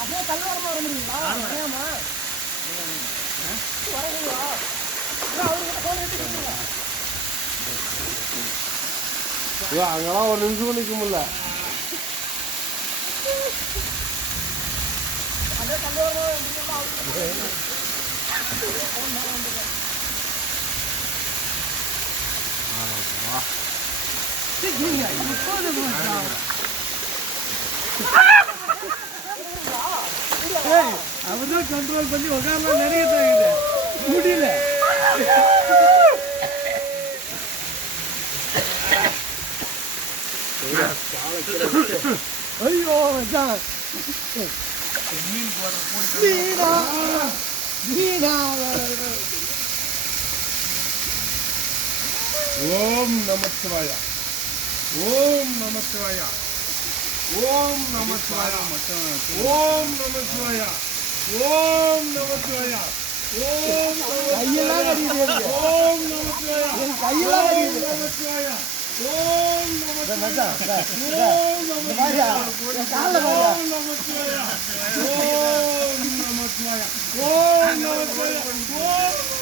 அப்படியே கல்வாரமா வர முடியுங்களா? வரீங்களா? அவர்கிட்ட போன் எடுத்து அங்கெல்லாம் ஒரு நிமிஷம் நிற்க முடியல. அதே கல்வாரமா அவதான் கண்ட்ரோல் பண்ணி உட்காரலாம் நிறைய தாங்குது முடியல. ஐயோ மச்சான் மீனா மீனா ஓம் நமச்சிவாய, ஓம் நமச்சிவாய, ஓம் நமச்சிவாய, ஓம் நமச்சிவாய, ஓம் நமச்சிவாய, ஓம் கையெல்லாம் கடிக்குது. ஓம் நமச்சிவாய, கையெல்லாம் கடிக்குது. நமச்சிவாய, ஓம் நமச்சிவாய, ஓம் பாரியா கால பாரியா நமச்சிவாய, ஓம் நமச்சிவாய, ஓம் நமச்சிவாய, ஓம்